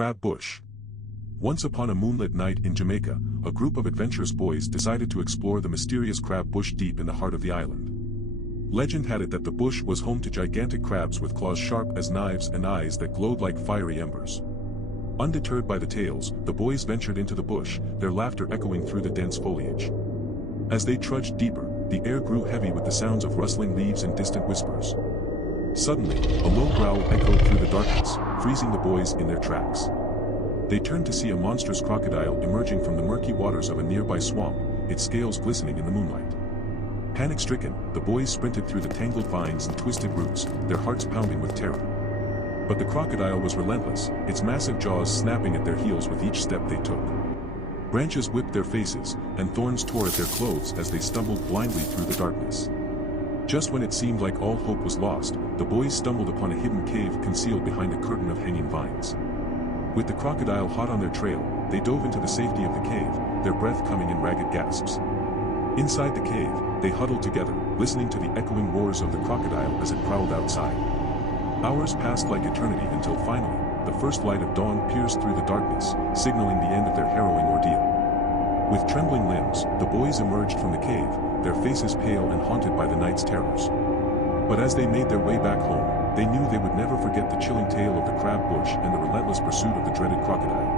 Crab Bush. Once upon a moonlit night in Jamaica, a group of adventurous boys decided to explore the mysterious crab bush deep in the heart of the island. Legend had it that the bush was home to gigantic crabs with claws sharp as knives and eyes that glowed like fiery embers. Undeterred by the tales, the boys ventured into the bush, their laughter echoing through the dense foliage. As they trudged deeper, the air grew heavy with the sounds of rustling leaves and distant whispers. Suddenly, a low growl echoed through the darkness, freezing the boys in their tracks. They turned to see a monstrous crocodile emerging from the murky waters of a nearby swamp, its scales glistening in the moonlight. Panic-stricken, the boys sprinted through the tangled vines and twisted roots, their hearts pounding with terror. But the crocodile was relentless, its massive jaws snapping at their heels with each step they took. Branches whipped their faces, and thorns tore at their clothes as they stumbled blindly through the darkness. Just when it seemed like all hope was lost, the boys stumbled upon a hidden cave concealed behind a curtain of hanging vines. With the crocodile hot on their trail, they dove into the safety of the cave, their breath coming in ragged gasps. Inside the cave, they huddled together, listening to the echoing roars of the crocodile as it prowled outside. Hours passed like eternity until finally, the first light of dawn pierced through the darkness, signaling the end of their harrowing ordeal. With trembling limbs, the boys emerged from the cave, their faces pale and haunted by the night's terrors. But as they made their way back home, they knew they would never forget the chilling tale of the crab bush and the relentless pursuit of the dreaded crocodile.